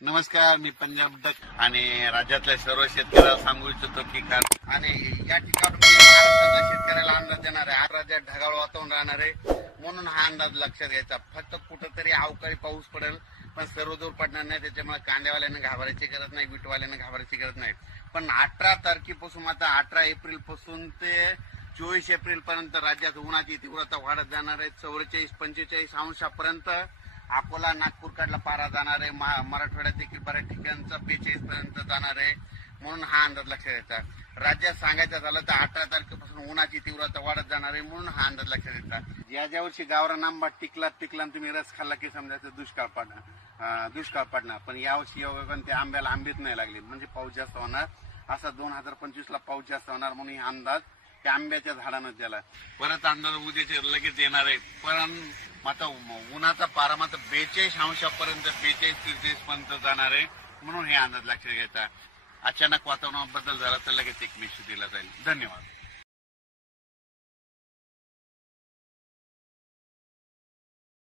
नमस्कार, मी पंजाब डक आणि राज्यातल्या सर्व शेतकऱ्याला सांगू इच्छितो की आणि या ठिकाणी महाराष्ट्रातल्या शेतकऱ्याला अंदाज देणार आहे. आज राज्यात ढगाळ वातावरण राहणार आहे, म्हणून हा अंदाज लक्षात घ्यायचा. फक्त कुठंतरी अवकाळी पाऊस पडेल, पण सर्वदूर पडणार नाही. त्याच्यामुळे कांद्यावाल्यानं घाबरायची गरज नाही, बीटवाल्यानं घाबरायची गरज नाही. पण 18 तारखेपासून आता 18 एप्रिल पासून ते 24 एप्रिल पर्यंत राज्यात उन्हाची तीव्रता वाढत जाणार आहे. 44-45 अंशापर्यंत अकोला, नागपूर कडला पारा जाणार आहे. मराठवाड्यात देखील बऱ्याच ठिकाणचा 42 पर्यंत जाणार आहे. म्हणून हा अंदाज लक्षात घ्यायचा. राज्यात सांगायचं झालं तर 18 तारखेपासून उन्हाची तीव्रता वाढत जाणार आहे, म्हणून हा अंदाज लक्षात घ्यायचा. ज्या वर्षी गावरान आंबा टिकला तुम्ही रस खाल्ला की समजायचं दुष्काळ पडणार. पण यावर्षी योगायोगाने त्या आंब्याला आंबीच नाही लागली, म्हणजे पाऊस जास्त होणार. असा 2025 ला पाऊस जास्त होणार, म्हणून हा अंदाज त्या आंब्याच्या झाडानं दिला. परत अंदाज उद्याचे लगेच येणार आहे. पण आता उन्हाचा पारा मात्र 42 अंशापर्यंत 43-43 पर्यंत जाणार आहे, म्हणून हे अंदाज लक्षात घ्यायचा. अचानक वातावरणात बदल झाला तर लगेच एक मेसेज दिला जाईल. धन्यवाद.